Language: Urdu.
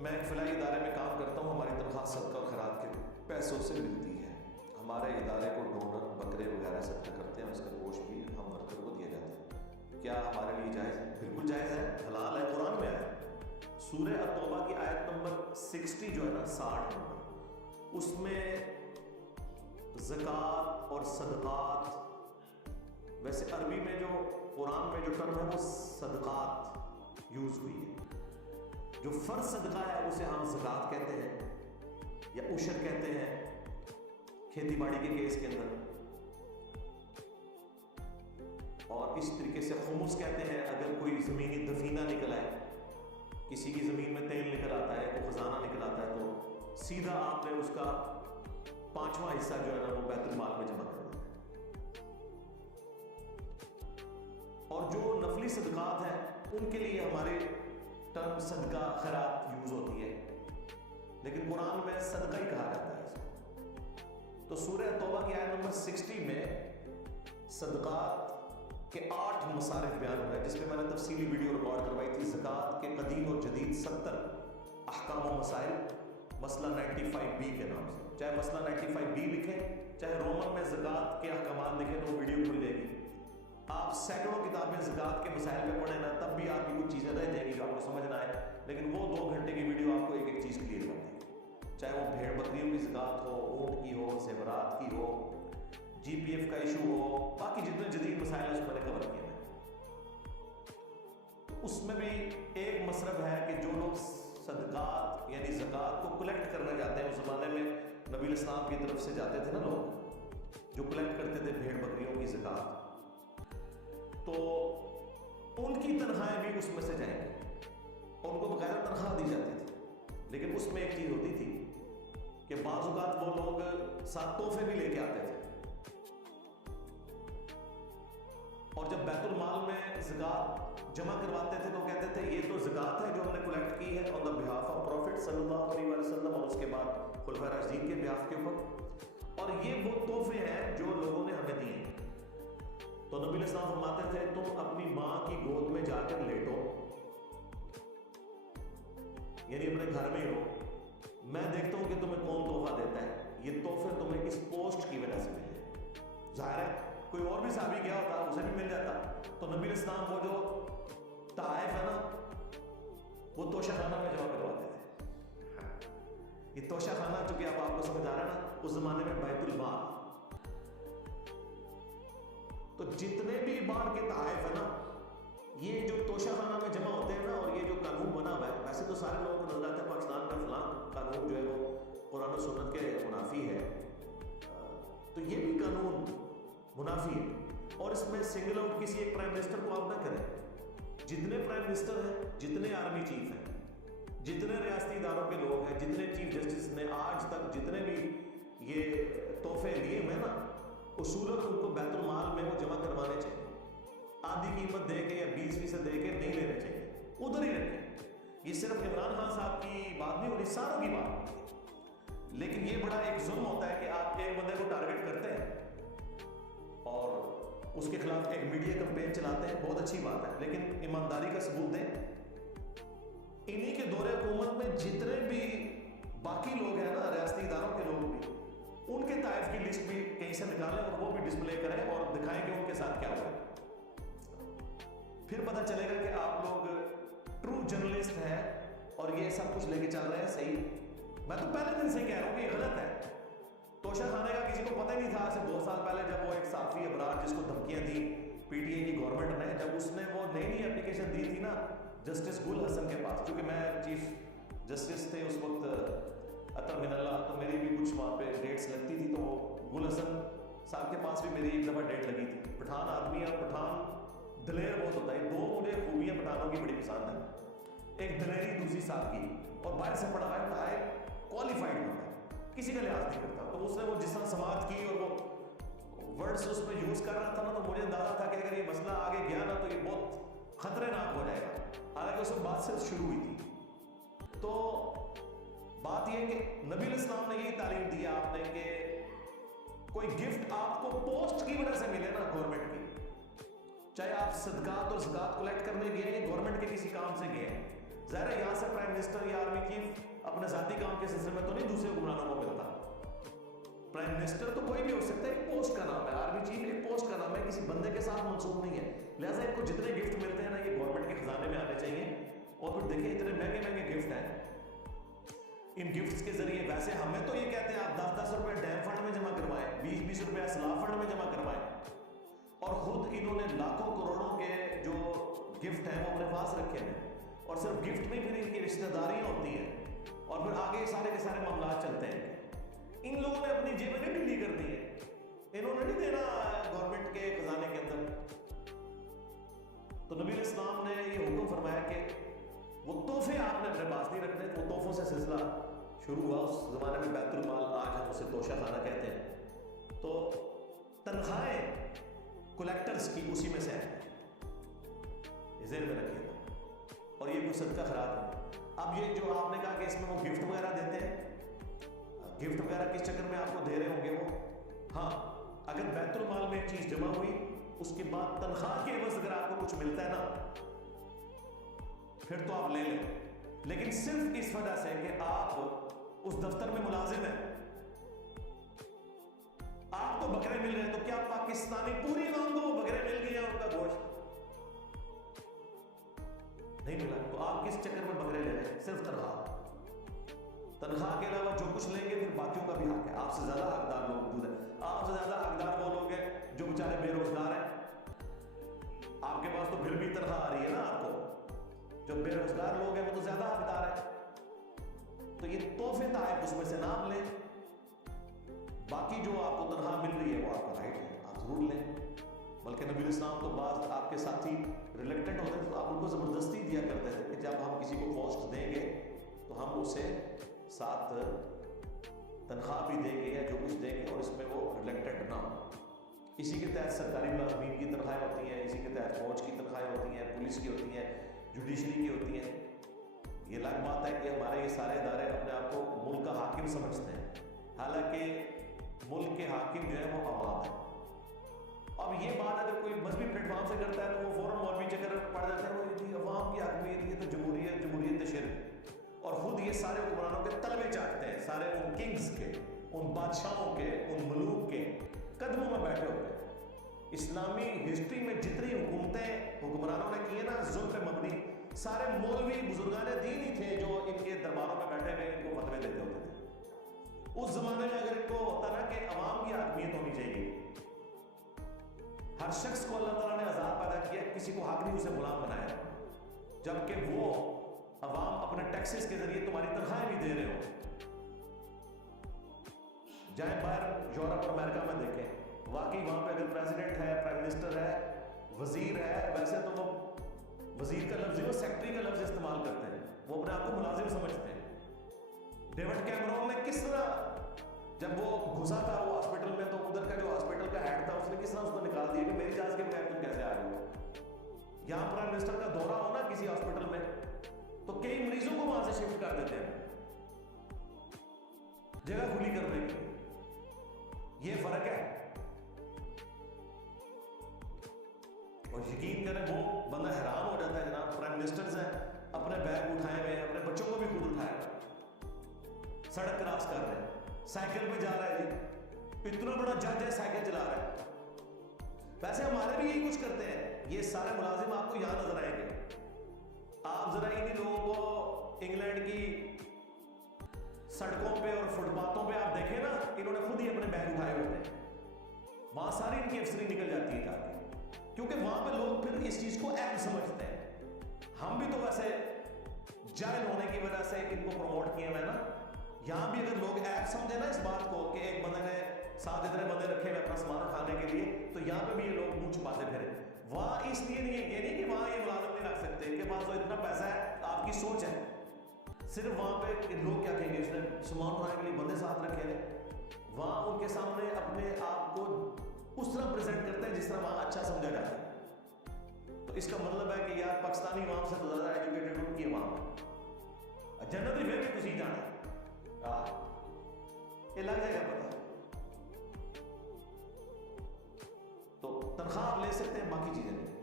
میں ایک فلاحی ادارے میں کام کرتا ہوں، ہماری تنخواہ صدقہ اور خیرات کے پیسوں سے ملتی ہے۔ ہمارے ادارے کو ڈونر بکرے وغیرہ صدقہ کرتے ہیں، اس کا گوشت بھی ہم ورکر کو دیا جاتا ہے۔ کیا ہمارے لیے جائز ہے؟ بالکل جائز ہے، حلال ہے، قرآن میں ہے۔ سورہ التوبہ کی آیت نمبر 60 جو ہے نا، 60 نمبر، اس میں زکوٰۃ اور صدقات، ویسے عربی میں جو قرآن میں جو ٹرم ہے وہ صدقات یوز ہوئی ہے۔ جو فرض صدقہ ہے اسے ہم زکوٰۃ کہتے ہیں یا عشر کہتے ہیں کھیتی باڑی کے کیس کے اندر، اور اس طریقے سے خمس کہتے ہیں اگر کوئی زمینی دفینہ نکل آئے، کسی کی زمین میں تیل نکل آتا ہے، کوئی خزانہ نکل آتا ہے، تو سیدھا آپ نے اس کا 5واں حصہ جو ہے نا وہ بیت المال میں جمع کرنا ہے۔ اور جو نفلی صدقات ہیں ان کے لیے ہمارے ٹرم صدقہ خیرات یوز ہوتی ہے، لیکن قرآن میں صدقہ ہی کہا جاتا ہے اس کو۔ تو سورہ توبہ کی آیت نمبر 60 میں صدقات کے 8 مصارف بیان ہوا ہے، جس میں نے تفصیلی ویڈیو ریکارڈ کروائی تھی۔ زکوٰۃ کے قدیم اور جدید 70 احکام و مسائل، مسئلہ 95B کے نام سے، چاہے مسئلہ 95B لکھیں، چاہے رومن میں زکوٰۃ کے احکامات لکھیں تو وہ ویڈیو کھل جائے گی۔ آپ سینکڑوں کتابیں زکوٰۃ کے مسائل میں پڑھیں نا، تب بھی آپ کی کچھ چیزیں رہ جائیں گی جو آپ کو سمجھ نہ آئے، لیکن وہ 2 گھنٹے کی ویڈیو آپ کو ایک ایک چیز کلیئر کر دے گی، چاہے وہ بھیڑ بکریوں کی زکوٰۃ ہو، اونٹ کی ہو، زیورات کی ہو، جی پی ایف کا ایشو ہو، باقی جتنے جدید مسائل ہیں اس میں نے کور کیے ہیں۔ اس میں بھی ایک مصرف ہے کہ جو لوگ صدقات یعنی زکوٰۃ کو کلیکٹ کرنے جاتے ہیں، اس زمانے میں نبی الاسلام کی طرف سے جاتے تھے نا لوگ جو کلیکٹ کرتے تھے بھیڑ بکریوں کی زکوٰۃ، تو ان کی تنخواہیں بھی اس میں سے جائیں گی، اور ان کو باقاعدہ تنخواہ دی جاتی تھی۔ لیکن اس میں ایک چیز ہوتی تھی کہ بعض اوقات وہ لوگ ساتھ تحفے بھی لے کے آتے تھے، اور جب بیت المال میں زکوٰۃ جمع کرواتے تھے تو کہتے تھے یہ تو زکوٰۃ ہے جو ہم نے کلیکٹ کی ہے آن دا بہاف آف پروفٹ صلی اللہ علیہ وسلم، اور اس کے بعد خلفائے راشدین کے بہاف کے اوپر، اور یہ وہ تحفے ہیں جو لوگوں نے ہمیں دیے ہیں۔ تو نبی علیہ السلام فرماتے تھے تم اپنی ماں کی گود میں جا کر لیٹو، یعنی اپنے گھر میں ہی رہو، میں دیکھتا ہوں کہ تمہیں کون تحفہ دیتا ہے، یہ تحفے تمہیں اس پوسٹ کی وجہ سے ملے۔ ظاہر ہے کوئی اور بھی صحابی گیا ہوتا اسے بھی مل جاتا، تو نبی علیہ السلام وہ جو طائف ہے نا وہ توشہ خانہ میں جمع کرواتے تھے۔ یہ توشہ خانہ چونکہ آپ کو سمجھ آ رہا ہے نا، اس زمانے میں بیت المال، تو جتنے بھی بار کے تحائف ہے نا یہ جو توشہ خانہ میں جمع ہوتے ہیں نا، اور یہ جو قانون بنا ہوا ہے، ویسے تو سارے لوگوں کو نظر آتا ہے پاکستان کا فلاں قانون جو ہے وہ قرآن و سنت کے منافی ہے، تو یہ بھی قانون منافی ہے، اور اس میں سنگل آؤٹ کسی ایک پرائم منسٹر کو آپ نہ کریں۔ جتنے پرائم منسٹر ہیں، جتنے آرمی چیف ہیں، جتنے ریاستی اداروں کے لوگ ہیں، جتنے چیف جسٹس نے آج تک جتنے بھی یہ تحفے لیے ہیں نا، اصولاً ان کو بیت المال میں وہ جمع کروانے چاہیے، آدھی قیمت دے کے یا 20% دے کے نہیں لینے چاہیے، ادھر ہی رکھیں۔ یہ صرف عمران خان صاحب کی بات نہیں ہو رہی، ساروں کی بات ہوتی ہے، لیکن یہ بڑا ایک ظلم ہوتا ہے کہ آپ ایک بندے کو ٹارگٹ کرتے ہیں اور اس کے خلاف ایک میڈیا کمپین چلاتے ہیں، بہت اچھی بات ہے، لیکن ایمانداری کا ثبوت دیں۔ انہی کے دور حکومت میں جتنے بھی باقی لوگ ہیں نا، ریاستی اداروں کے لوگ بھی، ان کے طائف کی لسٹ بھی کہیں سے نکالیں اور وہ بھی ڈسپلے کریں اور دکھائیں کہ ان کے ساتھ کیا ہوا ہے، پھر پتہ چلے گا کہ آپ لوگ ٹرو جرنلسٹ ہیں اور یہ سب کچھ لے کے چل رہے ہیں صحیح۔ میں تو پہلے دن سے ہی کہہ رہا ہوں کہ یہ غلط ہے۔ توشہ خانے کا کسی کو پتہ ہی نہیں تھا، آج سے 2 سال پہلے جب وہ ایک صحافی ابرار جس کو دھمکیاں دی پی ٹی آئی کی گورنمنٹ نے، جب اس نے وہ نئی اپلیکیشن دی تھی نا جسٹس گل حسن کے پاس، کیونکہ میں چیف جسٹس تھے اس وقت عطا من اللہ، تو میری بھی کچھ وہاں پہ ڈیٹس لگتی تھی، تو وہ گل حسن صاحب کے پاس بھی میری ایک دفعہ ڈیٹ لگی تھی۔ پٹھان آدمی ہے، پٹھان دلیر بہت ہوتا ہے، 2 مجھے خوبیاں پٹھانوں کی بڑی پسند ہیں، ایک دلیری دوسری سادگی، اور باہر سے پڑھا ہے پڑھائے کوالیفائڈ ہوتا ہے، کسی کا لحاظ نہیں کرتا۔ تو اس نے وہ جس طرح سماعت کی اور وہ ورڈز اس میں یوز کر رہا تھا نا، تو مجھے اندازہ تھا کہ اگر یہ مسئلہ آگے گیا نا تو یہ بہت خطرناک ہو جائے گا، حالانکہ اس بات سے شروع ہوئی تھی۔ تو بات یہ کہ نبی علیہ السلام نے یہی تعلیم دیا آپ نے کہ کوئی گفٹ آپ کو پوسٹ کی وجہ سے ملے نا گورنمنٹ کی، چاہے آپ صدقات اور زکوٰۃ کلیکٹ کرنے گئے ہیں یا گورنمنٹ کے کسی کام سے گئے ہیں، ظاہر ہے یہاں سے پرائم منسٹر یا آرمی چیف اپنے ذاتی کام کے سلسلے میں تو نہیں دوسرے حکمرانوں کو ملتا. پرائم منسٹر تو کوئی بھی ہو سکتا ہے, ایک پوسٹ کا نام ہے. آرمی چیف ایک پوسٹ کا نام ہے, کسی بندے کے ساتھ منسوب نہیں ہے. لہٰذا ان کو جتنے گفٹ ملتے ہیں نا, یہ گورنمنٹ کے خزانے میں آنے چاہیے. اور پھر دیکھیں اتنے مہنگے مہنگے گفٹ ہیں. ان گفٹس کے ذریعے ویسے ہمیں تو یہ کہتے ہیں آپ 10-10 روپے ڈیم فنڈ میں جمع کروائیں, 20-20 روپے اسلاف فنڈ میں جمع کروائیں, اور خود انہوں نے لاکھوں کروڑوں کے جو گفٹ ہیں وہ اپنے پاس رکھے ہیں. اور صرف گفٹ میں پھر ان کی رشتہ داریاں ہوتی ہیں, اور پھر آگے سارے کے سارے معاملات چلتے ہیں. ان لوگوں نے اپنی جیبیں نہیں ڈھیلی کر دی ہے, انہوں نے نہیں دینا گورنمنٹ کے خزانے کے اندر. تو نبی علیہ السلام نے یہ حکم فرمایا کہ وہ تحفے آپ نے اپنے پاس نہیں رکھنے. وہ تحفوں سے سلسلہ شروع ہوا. اس زمانے میں بیت المال, آج ہم اسے توشہ خانہ کہتے ہیں. تو تنخواہیں کلیکٹرز کی اسی میں سے ہیں, یہ ذہن میں رکھیے گا. اور یہ کوئی صدقہ خیرات نہیں. اب یہ جو آپ نے کہا کہ اس میں وہ گفٹ وغیرہ دیتے ہیں, گفٹ وغیرہ کس چکر میں آپ کو دے رہے ہوں گے وہ, ہاں اگر بیت المال میں ایک چیز جمع ہوئی, اس کے بعد تنخواہ کے عوض اگر آپ کو کچھ ملتا ہے نا, پھر تو آپ لے لیں. لیکن صرف اس وجہ سے کہ آپ اس دفتر میں ملازم ہیں, آپ کو بکرے مل رہے ہیں, تو کیا پاکستانی پوری عوام کو وہ بکرے مل گئے ہیں, ان کا گوشت نہیں ملا؟ تو آپ کس چکر میں بکرے لے رہے ہیں؟ صرف تنخواہ کے علاوہ جو کچھ لیں گے پھر باقیوں کا بھی حق ہے. آپ سے زیادہ حقدار لوگ موجود ہیں. آپ سے زیادہ حقدار وہ لوگ ہیں جو بیچارے بے روزگار ہیں. آپ کے پاس تو پھر بھی تنخواہ آ رہی ہے نا آپ کو. جو بے روزگار لوگ ہیں وہ تو زیادہ حقدار ہیں. تو یہ تحفے تحائف اس میں سے نام لیں. باقی جو آپ کو تنخواہ مل رہی ہے وہ آپ کا رائٹ ہے, آپ ضرور لیں. بلکہ نبی الاسلام تو بعض آپ کے ساتھی ریلیکٹنٹ ہوتے تھے تو آپ ان کو زبردستی دیا کرتے تھے کہ جب ہم کسی کو پوسٹ دیں گے تو ہم اسے ساتھ تنخواہ بھی دیں گے یا جو کچھ دیں گے, اور اس میں وہ ریلیکٹنٹ نہ ہو. اسی کے تحت سرکاری ملازمین کی تنخواہیں ہوتی ہیں, اسی کے تحت فوج کی تنخواہیں ہوتی ہیں, پولیس کی ہوتی ہیں, جوڈیشری کی ہوتی ہیں. یہ الگ بات ہے کہ ہمارے یہ سارے ادارے اپنے آپ کو ملک کا حاکم سمجھتے ہیں, حالانکہ ملک کے حاکم جو ہے وہ عوام ہے. اب یہ بات اگر کوئی مذہبی پلیٹ فارم سے کرتا ہے تو وہ فوراً مولوی چکر پڑ جاتے ہیں, وہ عوام کی حاکمیت, یہ تو جمہوریت شرک. اور خود یہ سارے حکمرانوں کے تلوے چاٹتے ہیں, سارے ان کنگز کے, ان بادشاہوں کے, ان ملوک کے قدموں میں بیٹھے ہوتے ہیں. اسلامی ہسٹری میں جتنی حکومتیں حکمرانوں نے کی ہیں نا ظلم پہ مبنی, سارے مولوی بزرگان دین ہی تھے جو ان کے درباروں میں بیٹھے ہوئے ان کو فتوے دیتے ہوتے تھے. اس زمانے میں اگر ان کو ہوتا نا کہ عوام کی حاکمیت ہونی چاہیے, ہر شخص کو اللہ تعالیٰ نے آزاد پیدا کیا, کسی کو حق نہیں اسے غلام بنایا, جبکہ وہ عوام اپنے ٹیکسز کے ذریعے تمہاری تنخواہیں بھی دے رہے ہو. جائیں باہر یورپ اور امریکہ میں دیکھیں, واقعی وہاں پہ اگر پریزیڈنٹ ہے, پرائم منسٹر ہے, وزیر ہے, ویسے تو وہ وزیر کا لفظ, وہ سیکٹری کا لفظ استعمال کرتے ہیں, وہ اپنے آپ کو ملازم سمجھتے ہیں. ڈیوڈ کیمرون نے کس طرح جب وہ گھسا تھا وہ ہاسپٹل میں, تو ادھر کا جو ہاسپٹل کا ہیڈ تھا اس نے کس طرح اس کو نکال دیا کہ میری اجازت کے بغیر تم کیسے آ رہے ہو. یہاں پرائم منسٹر کا دورہ ہو نا کسی ہاسپٹل میں تو کئی مریضوں کو وہاں سے شفٹ کر دیتے ہیں جگہ کھلی کرنے کی. یہ فرق ہے. اور یقین کریں وہ بندہ حیران ہو جاتا ہے, جناب پرائم منسٹرز ہیں, اپنے بیگ اٹھائے ہوئے ہیں, اپنے بچوں کو بھی خود اٹھایا ہوئے, سڑک کراس کر رہے ہیں, سائیکل پہ جا رہا ہے جی, اتنا بڑا جج ہے سائیکل چلا رہا ہے. ویسے ہمارے بھی یہی کچھ کرتے ہیں. یہ سارے ملازم آپ کو یہاں نظر آئیں گے. آپ ذرا انہی لوگوں کو انگلینڈ کی سڑکوں پہ اور فٹ پاتھوں پہ آپ دیکھیں نا, انہوں نے خود ہی اپنے بیگ اٹھائے ہوتے ہیں. وہاں ساری ان کی افسری نکل جاتی ہے جا کے, کیونکہ وہاں پہ لوگ پھر اس چیز کو اہم سمجھتے ہیں. ہم بھی تو ویسے جاہل ہونے کی وجہ سے ان کو پروموٹ کیے ہوئے نا. یہاں بھی اگر لوگ ایپ سمجھے نا اس بات کو کہ ایک بندے نے ساتھ اتنے بندے رکھے ہوئے اپنا سامان کھانے کے لیے, تو یہاں پہ بھی یہ لوگ منہ چھپاتے پھرے. وہاں اس لیے نہیں, یہ نہیں کہ وہاں یہ ملازم نہیں رکھ سکتے کہ وہاں تو اتنا پیسہ ہے, آپ کی سوچ ہے. صرف وہاں پہ لوگ کیا کہیں گے, اس نے سامان کھانے کے لیے بندے ساتھ رکھے ہیں, وہاں ان کے سامنے اپنے آپ کو اس طرح پریزنٹ کرتے ہیں جس طرح وہاں اچھا سمجھا جاتا ہے. تو اس کا مطلب ہے کہ یار پاکستانی عوام سے تو زیادہ ایجوکیٹڈ ان کی عوام ہے. جنت ہی پھر بھی تسی جانا یہ لگ جائے گا پتا. تو تنخواہ آپ لے سکتے ہیں, باقی چیزیں نہیں.